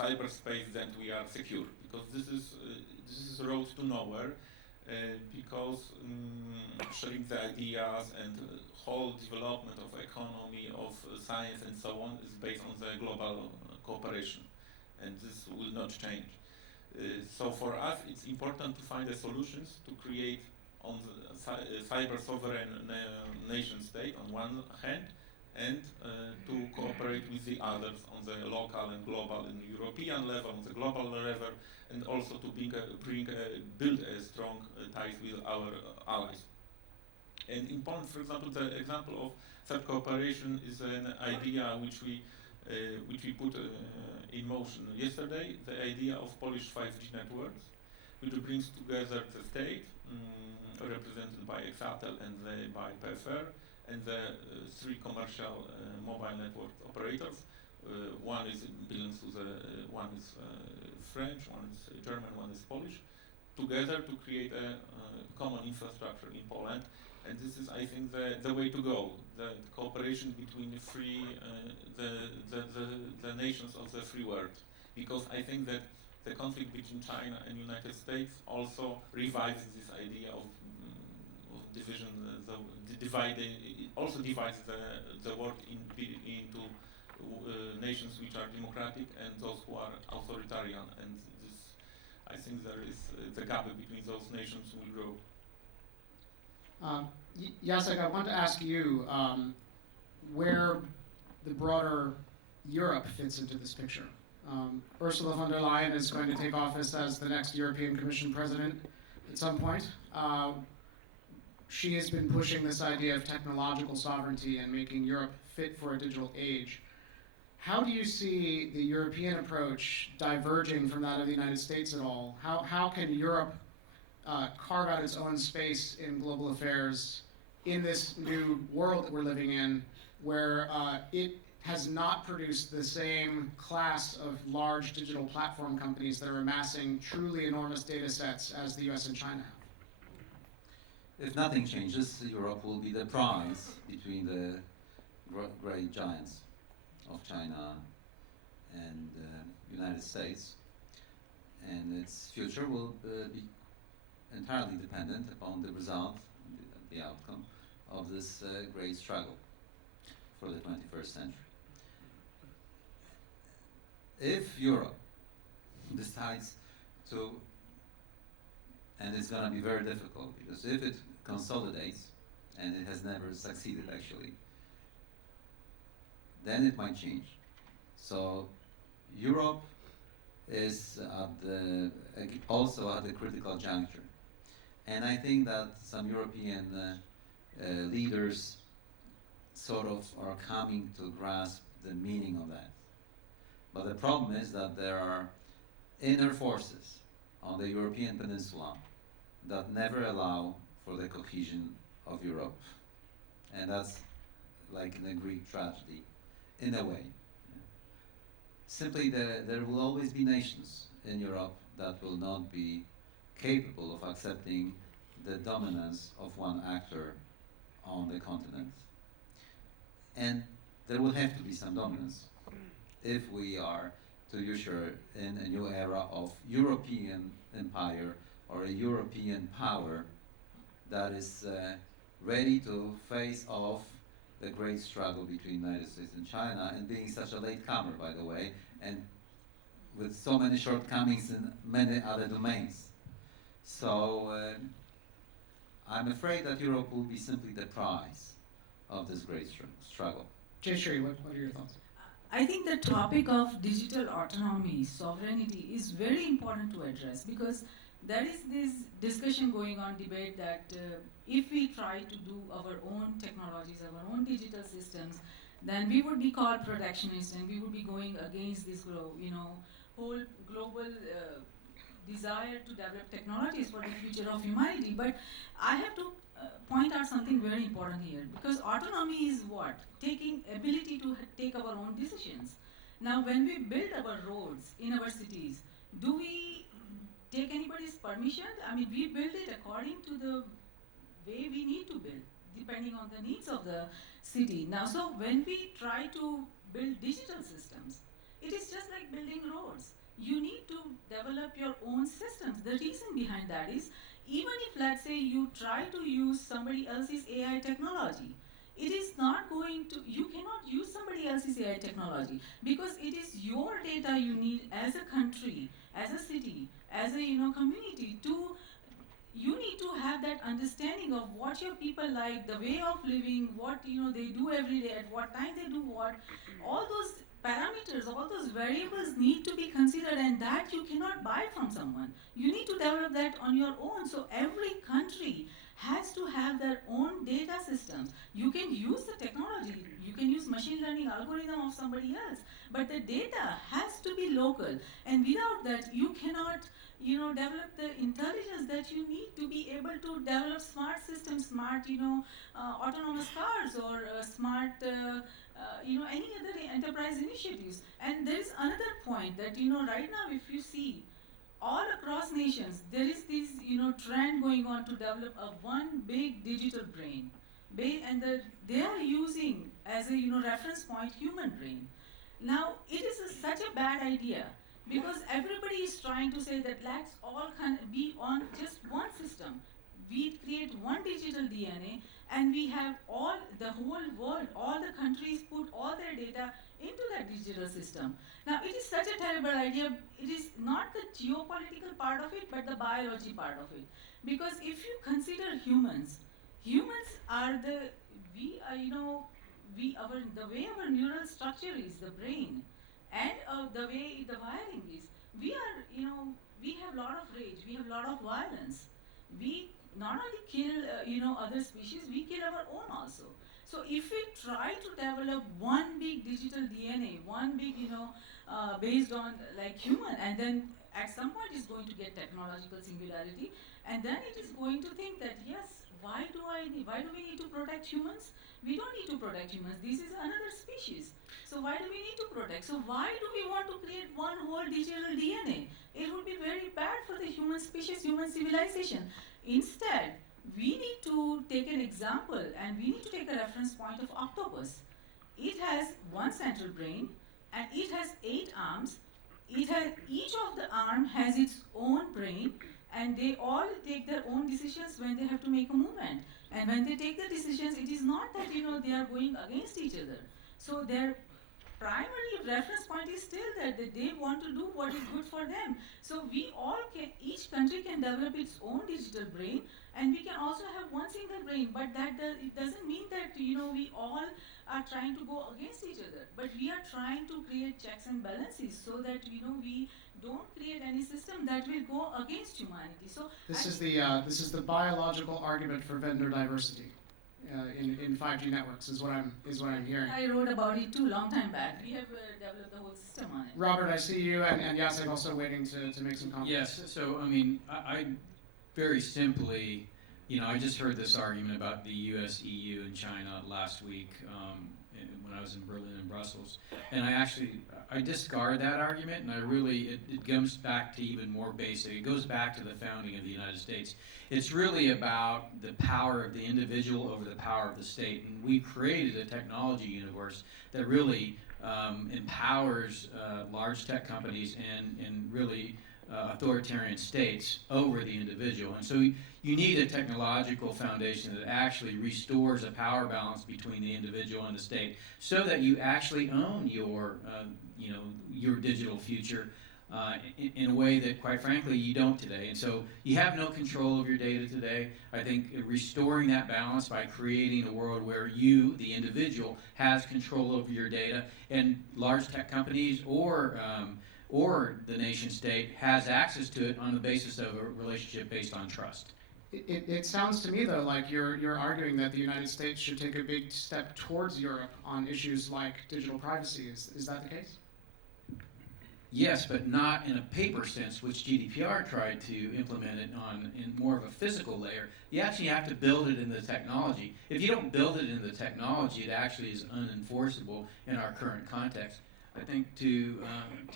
cyberspace, then we are secure. Because this is a road to nowhere. Because sharing the ideas and whole development of economy, of science and so on is based on the global cooperation, and this will not change. So for us it's important to find the solutions to create on the cyber sovereign nation state on one hand, and to cooperate with the others on the local and global and European level, on the global level, and also to build a strong ties with our allies. And in Poland, for example, the example of such cooperation is an idea which we put in motion yesterday, the idea of Polish 5G networks, which brings together the state, represented by Exatel and by PFR, and the three commercial mobile network operators. One belongs to one is French, one is German, one is Polish, together to create a common infrastructure in Poland. And this is, I think, the way to go. The cooperation between the nations of the free world. Because I think that the conflict between China and United States also revives this idea of division, also divides the world into nations which are democratic and those who are authoritarian. And this, I think, there is the gap between those nations will grow. Jacek, I want to ask you where the broader Europe fits into this picture. Ursula von der Leyen is going to take office as the next European Commission president at some point. She has been pushing this idea of technological sovereignty and making Europe fit for a digital age. How do you see the European approach diverging from that of the United States at all? How can Europe carve out its own space in global affairs in this new world that we're living in, where it has not produced the same class of large digital platform companies that are amassing truly enormous data sets as the US and China have? If nothing changes, Europe will be the prize between the great giants of China and United States, and its future will be entirely dependent upon the result, the outcome of this great struggle for the 21st century. If Europe decides to, and it's going to be very difficult, because if it consolidates, and it has never succeeded actually, then it might change. So Europe is also at the critical juncture. And I think that some European leaders sort of are coming to grasp the meaning of that. But the problem is that there are inner forces on the European peninsula that never allow for the cohesion of Europe. And that's like in a Greek tragedy, in a way. Simply there will always be nations in Europe that will not be capable of accepting the dominance of one actor on the continent. And there will have to be some dominance if we are to usher in a new era of European empire or a European power that is ready to face off the great struggle between the United States and China, and being such a latecomer, by the way, and with so many shortcomings in many other domains. So I'm afraid that Europe will be simply the prize of this great struggle. Jayshree, what are your thoughts? I think the topic of digital autonomy, sovereignty, is very important to address, because there is this discussion going on, debate that if we try to do our own technologies, our own digital systems, then we would be called protectionist, and we would be going against this whole global desire to develop technologies for the future of humanity. But I have to point out something very important here, because autonomy is what? Taking ability to take our own decisions. Now, when we build our roads in our cities, do we take anybody's permission? I mean, we build it according to the way we need to build, depending on the needs of the city. Now, so when we try to build digital systems, it is just like building roads. you need to develop your own systems. The reason behind that is, even if, let's say, you try to use somebody else's AI technology, it is not going to, you cannot use somebody else's AI technology, because it is your data you need as a country, as a city, as a community, to you need to have that understanding of what your people like, the way of living, what they do every day, at what time they do what. All those parameters, all those variables need to be considered, and that you cannot buy from someone. You need to develop that on your own. So every country has to have their own data systems. You can use the technology, you can use machine learning algorithm of somebody else, but the data has to be local. And without that, you cannot develop the intelligence that you need to be able to develop smart systems, smart, autonomous cars, or smart, any other enterprise initiatives. And there is another point that, right now, if you see, all across nations, there is this, trend going on to develop a one big digital brain. And they are using as a, reference point human brain. Now, it is such a bad idea, because everybody is trying to say that let's all be on just one system. We create one digital DNA, and we have the whole world, all the countries put all their data into that digital system. Now, it is such a terrible idea. It is not the geopolitical part of it, but the biology part of it. Because if you consider humans are the way our neural structure is, the brain, and the way the wiring is, we have a lot of rage, we have a lot of violence. We not only kill, other species, we kill our own also. So if we try to develop one big digital DNA, one big, based on like human, and then at some point it's going to get technological singularity, and then it is going to think that, yes, why do we need to protect humans? We don't need to protect humans. This is another species. So why do we need to protect? So why do we want to create one whole digital DNA? It would be very bad for the human species, human civilization. Instead, we need to take an example, and we need to take a reference point of octopus. It has one central brain, and it has 8 arms. Each of the arm has its own brain, and they all take their own decisions when they have to make a movement. And when they take the decisions, it is not that they are going against each other. So their primary reference point is still that they want to do what is good for them. So each country can develop its own digital brain, and we can also have one single brain. But it doesn't mean that we all are trying to go against each other. But we are trying to create checks and balances so that we don't create any system that will go against humanity. So This is the biological argument for vendor diversity in 5G networks, is what I'm hearing. I wrote about it too, long time back. We have developed the whole system on it. Robert, I see you, and Jacek also waiting to make some comments. Yes, so I mean, I very simply, I just heard this argument about the US, EU, and China last week when I was in Berlin and Brussels. And I discard that argument, and it comes back to even more basic. It goes back to the founding of the United States. It's really about the power of the individual over the power of the state. And we created a technology universe that really empowers large tech companies and really authoritarian states over the individual. And so you need a technological foundation that actually restores a power balance between the individual and the state, so that you actually own your digital future in a way that, quite frankly, you don't today. And so you have no control of your data today. I think restoring that balance by creating a world where you, the individual, has control over your data, and large tech companies or the nation state has access to it on the basis of a relationship based on trust. It sounds to me, though, like you're arguing that the United States should take a big step towards Europe on issues like digital privacy. Is that the case? Yes, but not in a paper sense, which GDPR tried to implement it in more of a physical layer. You actually have to build it in the technology. If you don't build it in the technology, it actually is unenforceable in our current context. I think to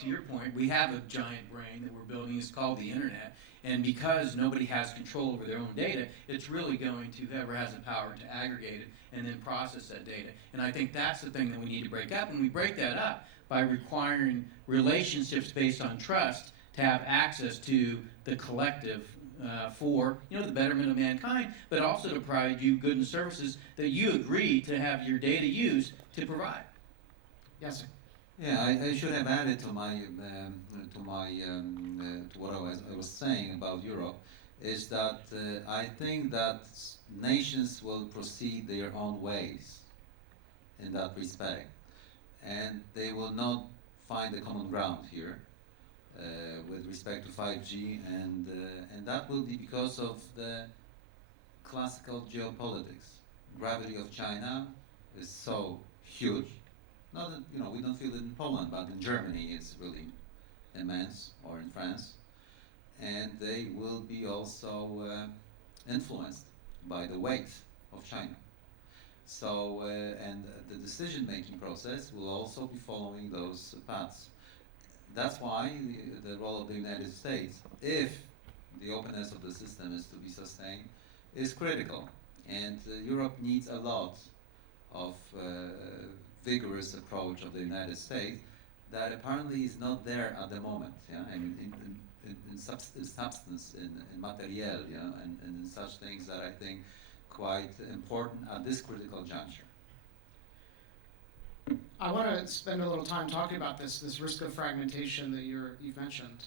your point, we have a giant brain that we're building. It's called the internet. And because nobody has control over their own data, it's really going to whoever has the power to aggregate it and then process that data. And I think that's the thing that we need to break up. And we break that up by requiring relationships based on trust to have access to the collective for the betterment of mankind, but also to provide you goods and services that you agree to have your data used to provide. Yes, sir. Yeah, I should have added to what I was saying about Europe is that I think that nations will proceed their own ways in that respect, and they will not find a common ground here with respect to 5G, and that will be because of the classical geopolitics. Gravity of China is so huge. Not that, we don't feel it in Poland, but in Germany it's really immense, or in France. And they will be also influenced by the weight of China. So, and the decision-making process will also be following those paths. That's why the role of the United States, if the openness of the system is to be sustained, is critical. And Europe needs a lot of vigorous approach of the United States that apparently is not there at the moment. Yeah, I mean, in substance, in material, and in such things that I think quite important at this critical juncture. I want to spend a little time talking about this risk of fragmentation that you've mentioned,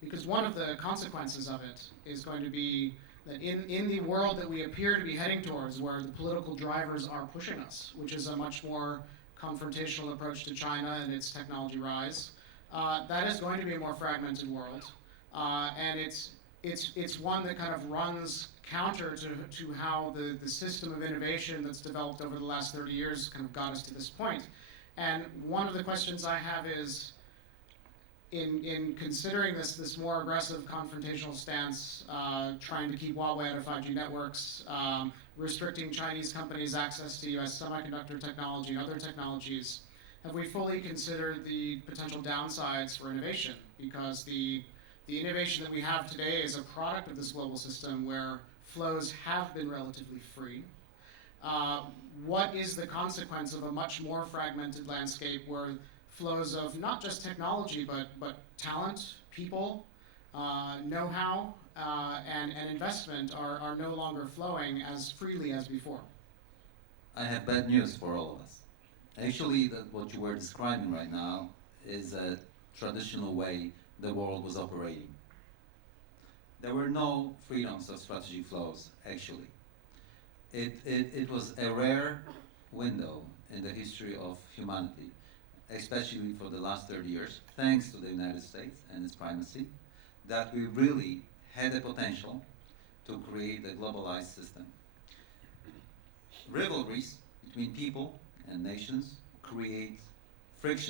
because one of the consequences of it is going to be that in the world that we appear to be heading towards, where the political drivers are pushing us, which is a much more confrontational approach to China and its technology rise, that is going to be a more fragmented world, and it's one that kind of runs counter to how the system of innovation that's developed over the last 30 years kind of got us to this point. And one of the questions I have is, in considering this more aggressive confrontational stance, trying to keep Huawei out of 5G networks, restricting Chinese companies' access to US semiconductor technology and other technologies, have we fully considered the potential downsides for innovation? Because the innovation that we have today is a product of this global system where flows have been relatively free. What is the consequence of a much more fragmented landscape where flows of not just technology, but talent, people, know-how, and investment are no longer flowing as freely as before? I have bad news for all of us. Actually, what you were describing right now is a traditional way the world was operating. There were no freedoms of strategy flows, actually. It was a rare window in the history of humanity, especially for the last 30 years, thanks to the United States and its primacy, that we really had the potential to create a globalized system. Rivalries between people and nations create friction